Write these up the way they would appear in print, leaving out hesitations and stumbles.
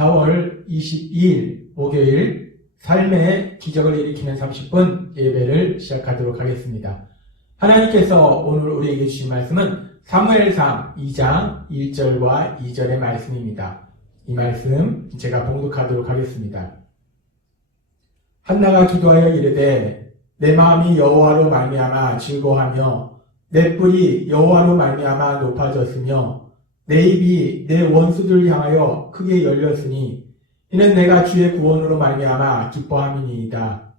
4월 22일 목요일 삶의 기적을 일으키는 30분 예배를 시작하도록 하겠습니다. 하나님께서 오늘 우리에게 주신 말씀은 사무엘상 2장 1절과 2절의 말씀입니다. 이 말씀 제가 봉독하도록 하겠습니다. 한나가 기도하여 이르되 내 마음이 여호와로 말미암아 즐거워하며 내 뿔이 여호와로 말미암아 높아졌으며 내 입이 내 원수들 향하여 크게 열렸으니 이는 내가 주의 구원으로 말미암아 기뻐함이니이다.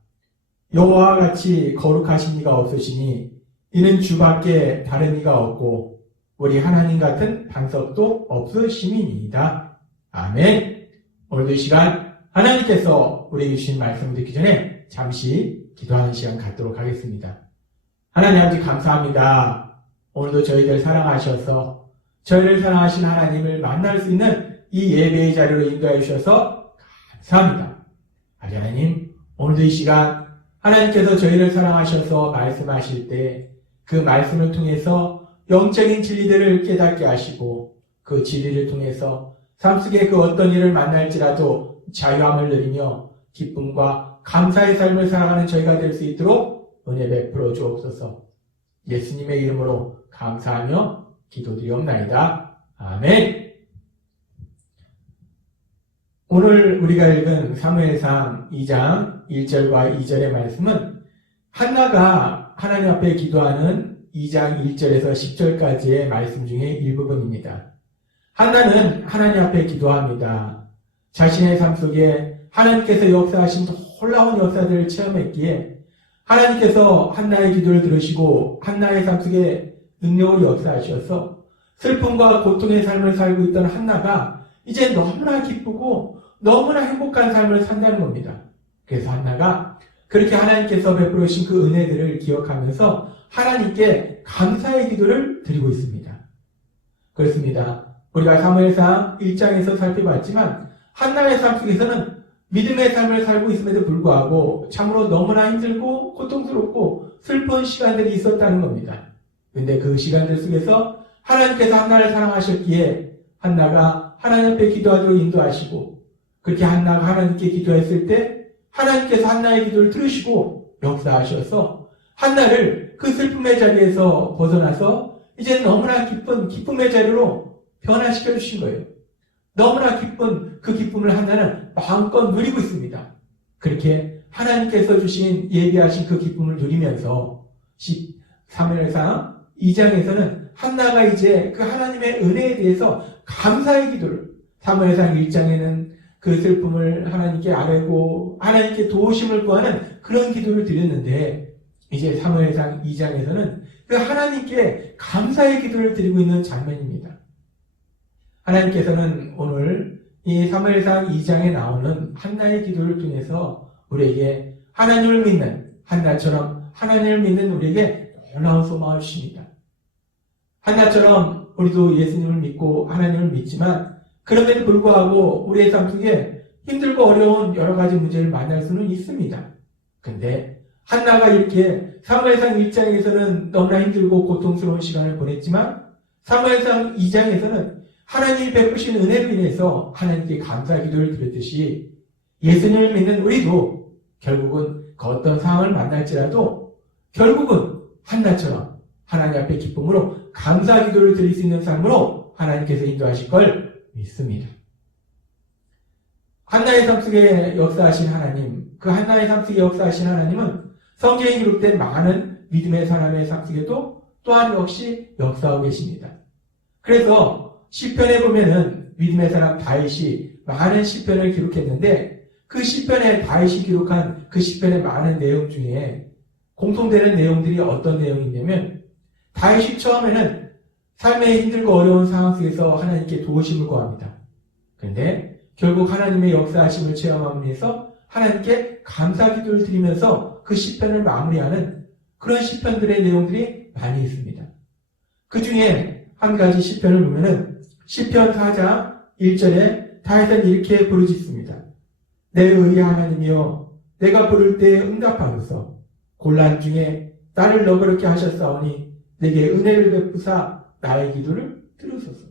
여호와와 같이 거룩하신 이가 없으시니 이는 주밖에 다른 이가 없고 우리 하나님 같은 반석도 없으심이니이다. 아멘. 오늘도 이 시간 하나님께서 우리에게 주신 말씀을 듣기 전에 잠시 기도하는 시간 갖도록 하겠습니다. 하나님 아버지 감사합니다. 오늘도 저희들 사랑하셔서 저희를 사랑하신 하나님을 만날 수 있는 이 예배의 자리로 인도해 주셔서 감사합니다. 하나님, 오늘도 이 시간 하나님께서 저희를 사랑하셔서 말씀하실 때 그 말씀을 통해서 영적인 진리들을 깨닫게 하시고 그 진리를 통해서 삶 속에 그 어떤 일을 만날지라도 자유함을 누리며 기쁨과 감사의 삶을 살아가는 저희가 될 수 있도록 은혜 베풀어 주옵소서. 예수님의 이름으로 감사하며 기도드리옵나이다. 아멘. 오늘 우리가 읽은 사무엘상 2장 1절과 2절의 말씀은 한나가 하나님 앞에 기도하는 2장 1절에서 10절까지의 말씀 중에 일부분입니다. 한나는 하나님 앞에 기도합니다. 자신의 삶 속에 하나님께서 역사하신 놀라운 역사들을 체험했기에 하나님께서 한나의 기도를 들으시고 한나의 삶 속에 능력을 역사하셔서 슬픔과 고통의 삶을 살고 있던 한나가 이제 너무나 기쁘고 너무나 행복한 삶을 산다는 겁니다. 그래서 한나가 그렇게 하나님께서 베풀어 주신 그 은혜들을 기억하면서 하나님께 감사의 기도를 드리고 있습니다. 그렇습니다. 우리가 사무엘상 1장에서 살펴봤지만 한나의 삶 속에서는 믿음의 삶을 살고 있음에도 불구하고 참으로 너무나 힘들고 고통스럽고 슬픈 시간들이 있었다는 겁니다. 그런데 그 시간들 속에서 하나님께서 한나를 사랑하셨기에 한나가 하나님 앞에 기도하도록 인도하시고 그렇게 한나가 하나님께 기도했을 때 하나님께서 한나의 기도를 들으시고 역사하셔서 한나를 그 슬픔의 자리에서 벗어나서 이제 너무나 기쁜 기쁨의 자리로 변화시켜 주신 거예요. 너무나 기쁜 그 기쁨을 한나는 마음껏 누리고 있습니다. 그렇게 하나님께서 주신 예비하신 그 기쁨을 누리면서 사무엘상 2장에서는 한나가 이제 그 하나님의 은혜에 대해서 감사의 기도를 사무엘상 1장에는 그 슬픔을 하나님께 아뢰고 하나님께 도우심을 구하는 그런 기도를 드렸는데 이제 사무엘상 2장에서는 그 하나님께 감사의 기도를 드리고 있는 장면입니다. 하나님께서는 오늘 이 사무엘상 2장에 나오는 한나의 기도를 통해서 우리에게 하나님을 믿는 한나처럼 하나님을 믿는 우리에게 놀라운 소망을 주십니다. 한나처럼 우리도 예수님을 믿고 하나님을 믿지만 그럼에도 불구하고 우리의 삶 속에 힘들고 어려운 여러 가지 문제를 만날 수는 있습니다. 근데 한나가 이렇게 사무엘상 1장에서는 너무나 힘들고 고통스러운 시간을 보냈지만 사무엘상 2장에서는 하나님이 베푸신 은혜로 인해서 하나님께 감사 기도를 드렸듯이 예수님을 믿는 우리도 결국은 그 어떤 상황을 만날지라도 결국은 한나처럼 하나님 앞에 기쁨으로 감사 기도를 드릴 수 있는 삶으로 하나님께서 인도하실 걸 믿습니다. 한나의 삶 속에 역사하신 하나님, 그 한나의 삶 속에 역사하신 하나님은 성경에 기록된 많은 믿음의 사람의 삶 속에도 또한 역시 역사하고 계십니다. 그래서 시편에 보면은 믿음의 사람 다윗이 많은 시편을 기록했는데 그 시편에 다윗이 기록한 그 시편의 많은 내용 중에 공통되는 내용들이 어떤 내용이냐면 다윗이 처음에는 삶의 힘들고 어려운 상황 속에서 하나님께 도우심을 구합니다. 그런데 결국 하나님의 역사하심을 체험함으로 해서 하나님께 감사 기도를 드리면서 그 시편을 마무리하는 그런 시편들의 내용들이 많이 있습니다. 그 중에 한 가지 시편을 보면은 시편 4장 1절에 다윗은 이렇게 부르짖습니다. 내 의의 하나님이여 내가 부를 때 응답하소서. 곤란 중에 나를 너그럽게 하셨사오니 내게 은혜를 베푸사 나의 기도를 들으소서.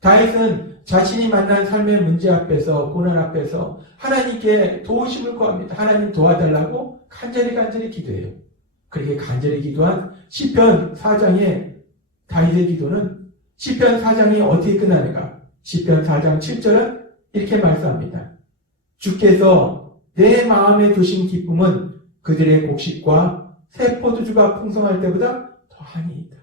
다윗은 자신이 만난 삶의 문제 앞에서, 고난 앞에서 하나님께 도우심을 구합니다. 하나님 도와달라고 간절히 기도해요. 그렇게 간절히 기도한 시편 4장의 다윗의 기도는 시편 4장이 어떻게 끝나는가? 시편 4장 7절은 이렇게 말씀합니다. 주께서 내 마음에 두신 기쁨은 그들의 곡식과 새 포도주가 풍성할 때보다 더하니이다.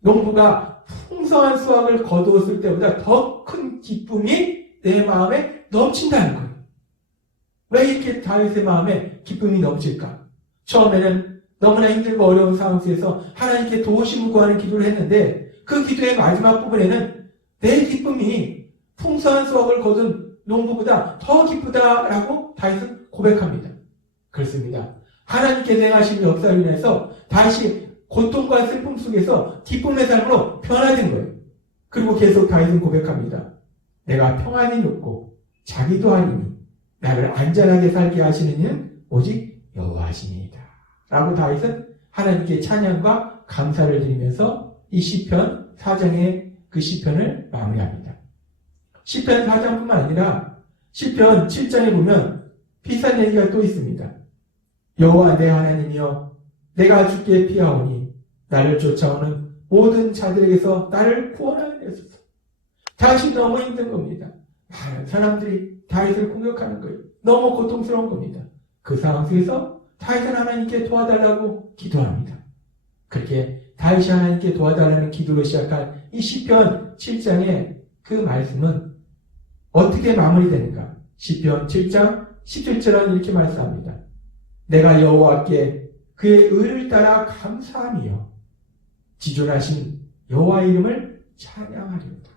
농부가 풍성한 수확을 거두었을 때보다 더 큰 기쁨이 내 마음에 넘친다는 거예요. 왜 이렇게 다윗의 마음에 기쁨이 넘칠까? 처음에는 너무나 힘들고 어려운 상황 속에서 하나님께 도우심을 구하는 기도를 했는데 그 기도의 마지막 부분에는 내 기쁨이 풍성한 수확을 거둔 농부보다 더 기쁘다라고 다윗은 고백합니다. 그렇습니다. 하나님께서 행하신 역사를 인해서 다시 고통과 슬픔 속에서 기쁨의 삶으로 변화된 거예요. 그리고 계속 다윗은 고백합니다. 내가 평안히 눕고 자기도 하리니 나를 안전하게 살게 하시는 이는 오직 여호와시니이다. 라고 다윗은 하나님께 찬양과 감사를 드리면서 이 시편 4장의 그 시편을 마무리합니다. 시편 4장뿐만 아니라 시편 7장에 보면 비슷한 얘기가 또 있습니다. 여호와 내 하나님이여 내가 주께 피하오니 나를 쫓아오는 모든 자들에게서 나를 구원하여 주소서. 다윗이 너무 힘든 겁니다. 많은 사람들이 다윗을 공격하는 거예요. 너무 고통스러운 겁니다. 그 상황 속에서 다윗은 하나님께 도와달라고 기도합니다. 그렇게 다윗이 하나님께 도와달라는 기도로 시작한 이 시편 7장의 그 말씀은 어떻게 마무리되는가? 시편 7장 17절은 이렇게 말씀합니다. 내가 여호와께 그의 의를 따라 감사하며 지존하신 여호와의 이름을 찬양하리로다.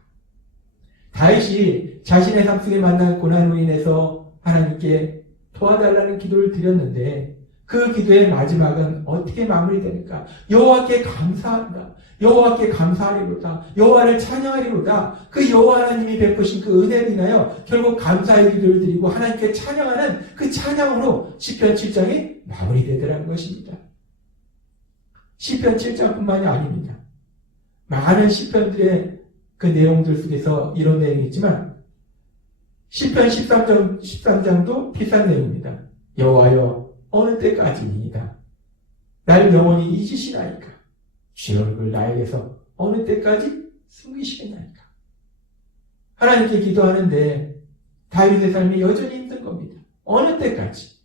다윗이 자신의 삶 속에 만난 고난으로 인해서 하나님께 도와달라는 기도를 드렸는데 그 기도의 마지막은 어떻게 마무리되는가? 여호와께 감사한다. 여호와께 감사하리로다. 여호와를 찬양하리로다. 그 여호와 하나님이 베푸신 그 은혜를 인하여 결국 감사의 기도를 드리고 하나님께 찬양하는 그 찬양으로 시편 7장이 마무리되더라는 것입니다. 시편 7장뿐만이 아닙니다. 많은 시편들의 그 내용들 속에서 이런 내용이 있지만 시편 13장도 비슷한 내용입니다. 여호와여 어느 때까지니이다. 날 영원히 잊으시나이까. 주의 얼굴 나에게서 어느 때까지 숨기시겠나이까. 하나님께 기도하는데 다윗의 삶이 여전히 힘든 겁니다. 어느 때까지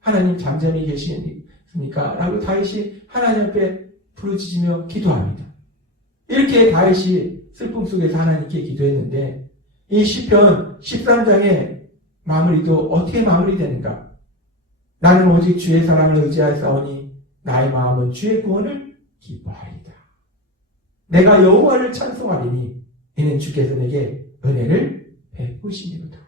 하나님 잠잠히 계시겠습니까? 라고 다윗이 하나님 앞에 부르짖으며 기도합니다. 이렇게 다윗이 슬픔 속에서 하나님께 기도했는데 이 시편 13장의 마무리도 어떻게 마무리되는가? 나는 오직 주의 사랑을 의지하사오니 나의 마음은 주의 구원을 기뻐하리다. 내가 여호와를 찬송하리니 이는 주께서 내게 은혜를 베푸시니로다.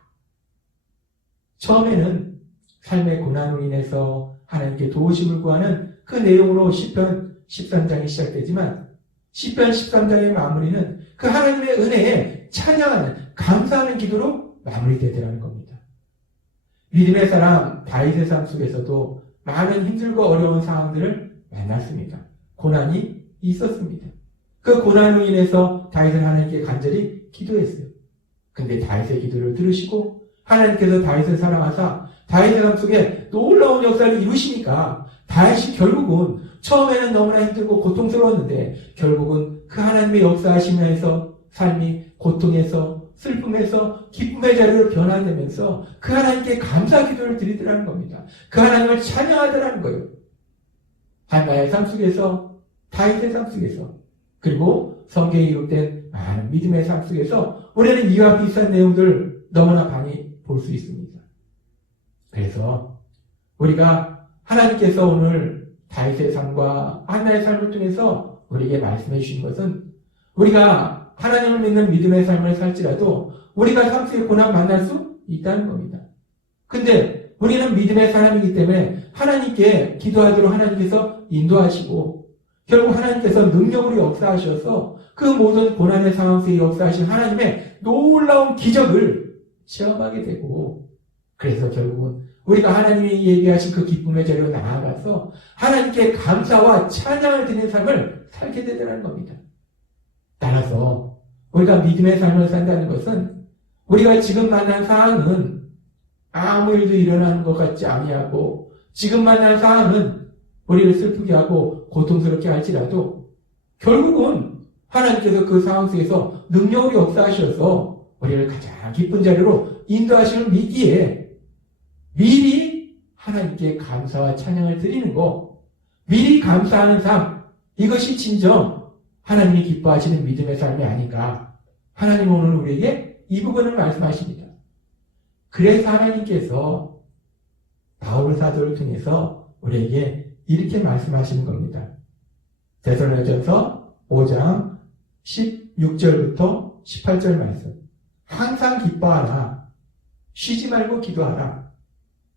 처음에는 삶의 고난으로 인해서 하나님께 도우심을 구하는 그 내용으로 시편 13장이 시작되지만 시편 13장의 마무리는 그 하나님의 은혜에 찬양하는 감사하는 기도로 마무리되더라는 겁니다. 믿음의 사람 다윗의 삶 속에서도 많은 힘들고 어려운 상황들을 만났습니다. 고난이 있었습니다. 그 고난으로 인해서 다윗은 하나님께 간절히 기도했어요. 근데 다윗의 기도를 들으시고 하나님께서 다윗을 사랑하사 다윗의 삶 속에 놀라운 역사를 이루시니까 다윗이 결국은 처음에는 너무나 힘들고 고통스러웠는데 결국은 그 하나님의 역사하시면서 삶이 고통에서 슬픔에서 기쁨의 자리로 변화되면서 그 하나님께 감사 기도를 드리더라는 겁니다. 그 하나님을 찬양하더라는 거예요. 한나의 삶 속에서 다윗의 삶 속에서 그리고 성경에 기록된 많은 믿음의 삶 속에서 우리는 이와 비슷한 내용들을 너무나 많이 볼 수 있습니다. 그래서 우리가 하나님께서 오늘 다윗의 삶과 한나의 삶을 통해서 우리에게 말씀해 주신 것은 우리가 하나님을 믿는 믿음의 삶을 살지라도 우리가 삶 속에 고난 만날 수 있다는 겁니다. 근데 우리는 믿음의 사람이기 때문에 하나님께 기도하도록 하나님께서 인도하시고 결국 하나님께서 능력으로 역사하셔서 그 모든 고난의 상황 속에 역사하신 하나님의 놀라운 기적을 체험하게 되고 그래서 결국은 우리가 하나님이 얘기하신 그 기쁨의 자리로 나아가서 하나님께 감사와 찬양을 드리는 삶을 살게 되더라는 겁니다. 따라서 우리가 믿음의 삶을 산다는 것은 우리가 지금 만난 상황은 아무 일도 일어나는 것 같지 아니하고 지금 만난 상황은 우리를 슬프게 하고 고통스럽게 할지라도 결국은 하나님께서 그 상황 속에서 능력으로 역사하셔서 우리를 가장 기쁜 자리로 인도하시는 믿기에 미리 하나님께 감사와 찬양을 드리는 것, 미리 감사하는 삶, 이것이 진정 하나님이 기뻐하시는 믿음의 삶이 아닌가. 하나님 오늘 우리에게 이 부분을 말씀하십니다. 그래서 하나님께서 바울 사도를 통해서 우리에게 이렇게 말씀하시는 겁니다. 데살로니가전서 5장 16절부터 18절 말씀. 항상 기뻐하라. 쉬지 말고 기도하라.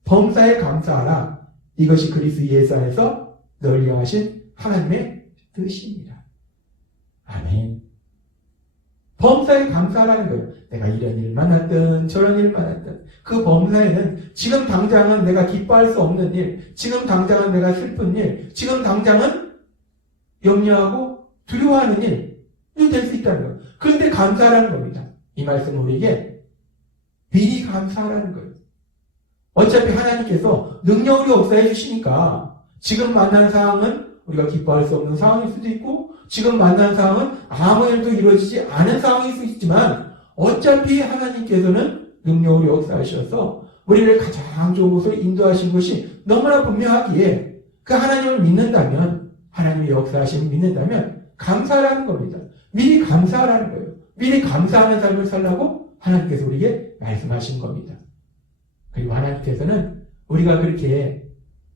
범사에 감사하라. 이것이 그리스도 예수 안에서 널 이용하신 하나님의 뜻입니다. 아멘. 범사에 감사하라는 거예요. 내가 이런 일 만났든 저런 일 만났든 그 범사에는 지금 당장은 내가 기뻐할 수 없는 일, 지금 당장은 내가 슬픈 일, 지금 당장은 염려하고 두려워하는 일이 될 수 있다는 거예요. 그런데 감사하라는 겁니다. 이 말씀은 우리에게 미리 감사하라는 거예요. 어차피 하나님께서 능력으로 역사해 주시니까 지금 만난 상황은 우리가 기뻐할 수 없는 상황일 수도 있고 지금 만난 상황은 아무 일도 이루어지지 않은 상황일 수 있지만 어차피 하나님께서는 능력으로 역사하셔서 우리를 가장 좋은 곳으로 인도하신 것이 너무나 분명하기에 그 하나님을 믿는다면 하나님의 역사하심을 믿는다면 감사하라는 겁니다. 미리 감사하라는 거예요. 미리 감사하는 삶을 살라고 하나님께서 우리에게 말씀하신 겁니다. 그리고 하나님께서는 우리가 그렇게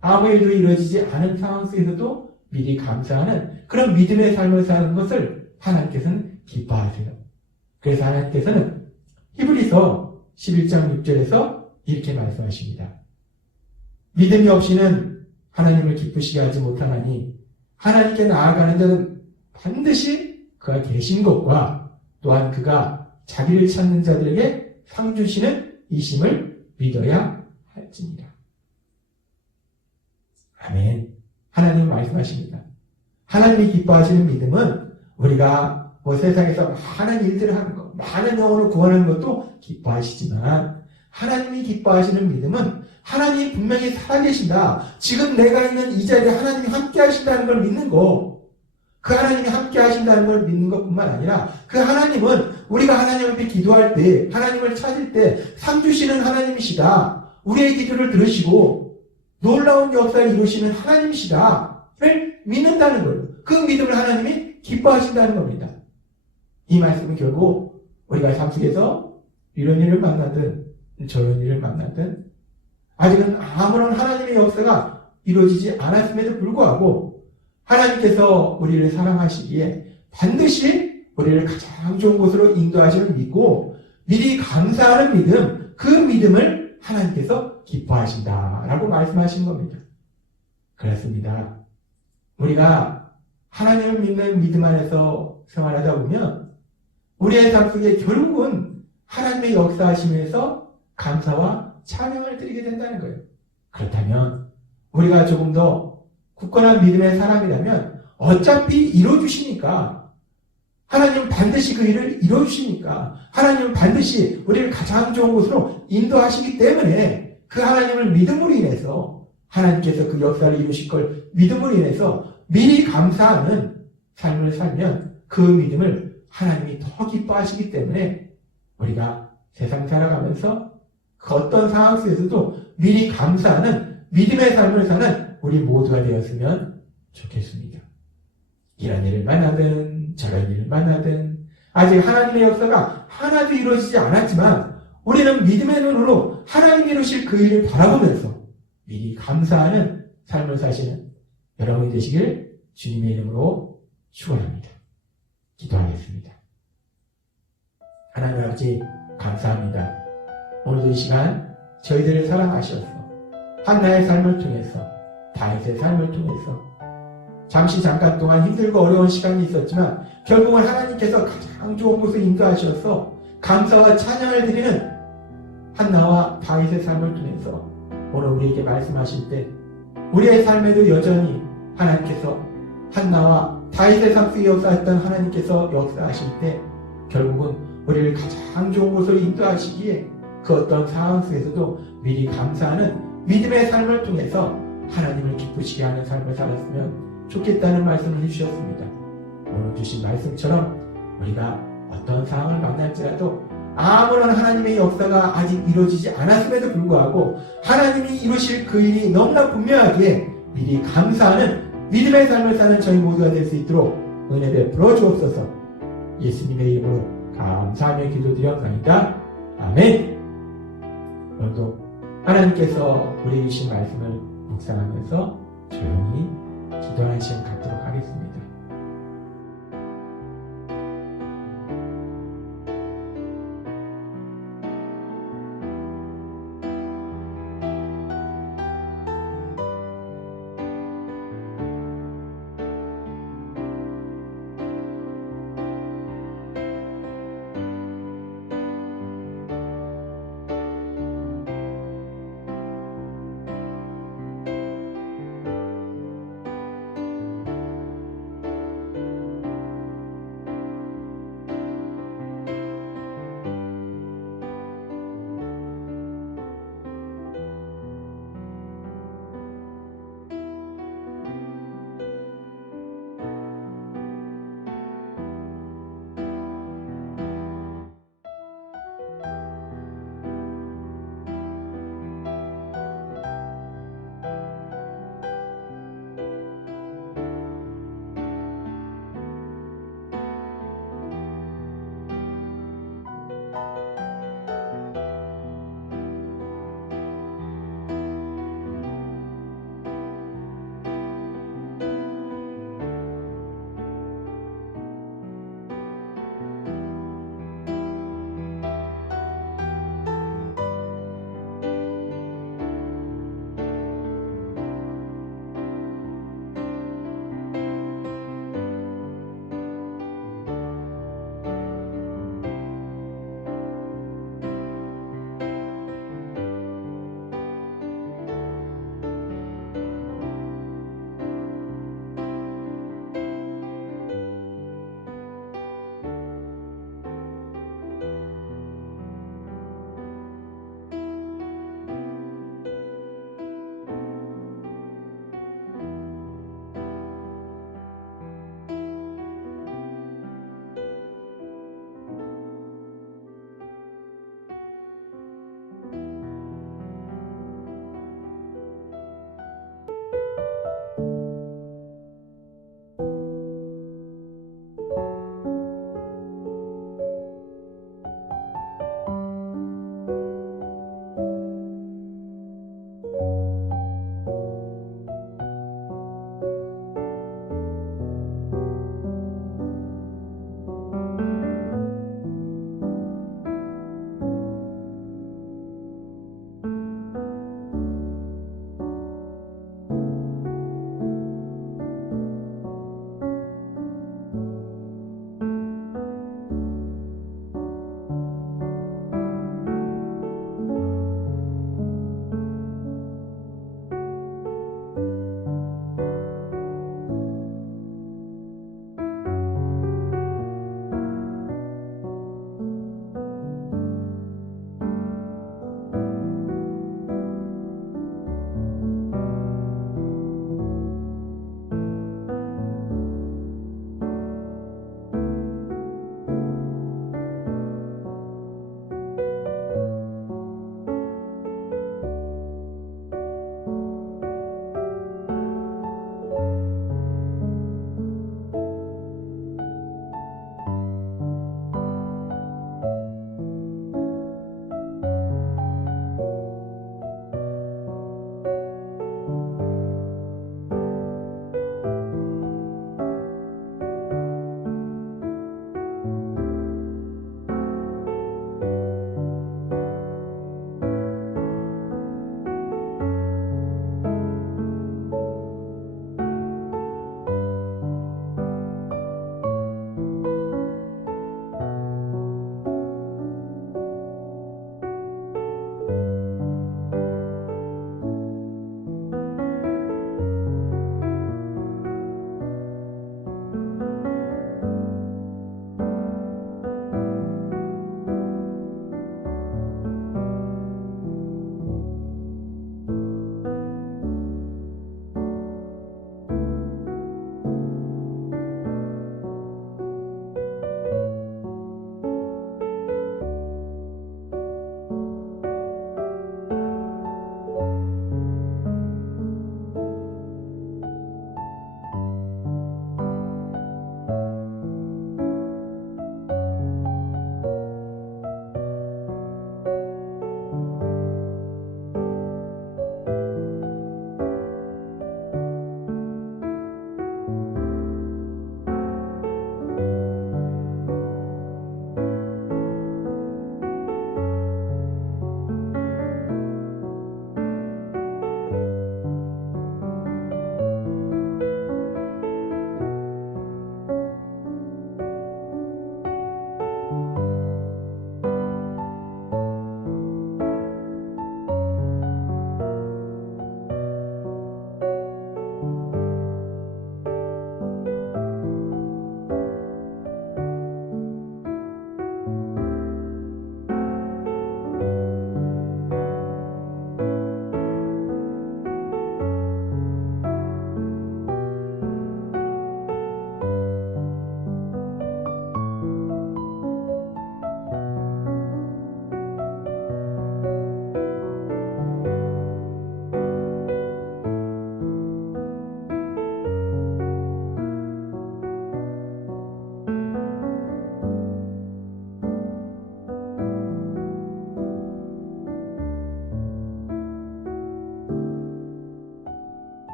아무 일도 이루어지지 않은 상황 속에서도 미리 감사하는 그런 믿음의 삶을 사는 것을 하나님께서는 기뻐하세요. 그래서 하나님께서는 히브리서 11장 6절에서 이렇게 말씀하십니다. 믿음이 없이는 하나님을 기쁘시게 하지 못하나니 하나님께 나아가는 자는 반드시 그가 계신 것과 또한 그가 자기를 찾는 자들에게 상 주시는 이심을 믿어야 할지니라. 아멘. 하나님은 말씀하십니다. 하나님이 기뻐하시는 믿음은 우리가 세상에서 많은 일들을 하는 것, 많은 영혼을 구하는 것도 기뻐하시지만 하나님이 기뻐하시는 믿음은 하나님이 분명히 살아계신다. 지금 내가 있는 이 자리에 하나님이 함께 하신다는 걸 믿는 거. 그 하나님이 함께 하신다는 걸 믿는 것뿐만 아니라 그 하나님은 우리가 하나님 앞에 기도할 때 하나님을 찾을 때 상 주시는 하나님이시다. 우리의 기도를 들으시고 놀라운 역사를 이루시는 하나님이시다를 믿는다는 거예요. 그 믿음을 하나님이 기뻐하신다는 겁니다. 이 말씀은 결국 우리가 삶 속에서 이런 일을 만나든 저런 일을 만나든 아직은 아무런 하나님의 역사가 이루어지지 않았음에도 불구하고 하나님께서 우리를 사랑하시기에 반드시 우리를 가장 좋은 곳으로 인도하시는 믿고 미리 감사하는 믿음, 그 믿음을 하나님께서 기뻐하신다라고 말씀하신 겁니다. 그렇습니다. 우리가 하나님을 믿는 믿음 안에서 생활하다 보면 우리의 삶 속에 결국은 하나님의 역사하심에서 감사와 찬양을 드리게 된다는 거예요. 그렇다면 우리가 조금 더 굳건한 믿음의 사람이라면 어차피 이루어주시니까 하나님은 반드시 그 일을 이루어주시니까 하나님은 반드시 우리를 가장 좋은 곳으로 인도하시기 때문에 그 하나님을 믿음으로 인해서 하나님께서 그 역사를 이루실 걸 믿음으로 인해서 미리 감사하는 삶을 살면 그 믿음을 하나님이 더 기뻐하시기 때문에 우리가 세상 살아가면서 그 어떤 상황 속에서도 미리 감사하는 믿음의 삶을 사는 우리 모두가 되었으면 좋겠습니다. 이런 일을 만나든 저런 일을 만나든 아직 하나님의 역사가 하나도 이루어지지 않았지만 우리는 믿음의 눈으로 하나님이 이루실 그 일을 바라보면서 미리 감사하는 삶을 사시는 여러분이 되시길 주님의 이름으로 축원합니다. 기도하겠습니다. 하나님 아버지 감사합니다. 오늘도 이 시간 저희들을 사랑하셔서 한나의 삶을 통해서 다윗의 삶을 통해서 잠시 잠깐 동안 힘들고 어려운 시간이 있었지만 결국은 하나님께서 가장 좋은 곳을 인도하셔서 감사와 찬양을 드리는 한나와 다윗의 삶을 통해서 오늘 우리에게 말씀하실 때 우리의 삶에도 여전히 하나님께서 한나와 다윗의 삶 속에 역사했던 하나님께서 역사하실 때 결국은 우리를 가장 좋은 곳으로 인도하시기에 그 어떤 상황 속에서도 미리 감사하는 믿음의 삶을 통해서 하나님을 기쁘시게 하는 삶을 살았으면 좋겠다는 말씀을 해주셨습니다. 오늘 주신 말씀처럼 우리가 어떤 상황을 만날지라도 아무런 하나님의 역사가 아직 이루어지지 않았음에도 불구하고 하나님이 이루실 그 일이 너무나 분명하기에 미리 감사하는 믿음의 삶을 사는 저희 모두가 될 수 있도록 은혜 베풀어 주옵소서. 예수님의 이름으로 감사하며 기도드렸나이다. 아멘. 오늘도 하나님께서 우리 주신 말씀을 묵상하면서 조용히 기도하는 시간 갖도록 하겠습니다.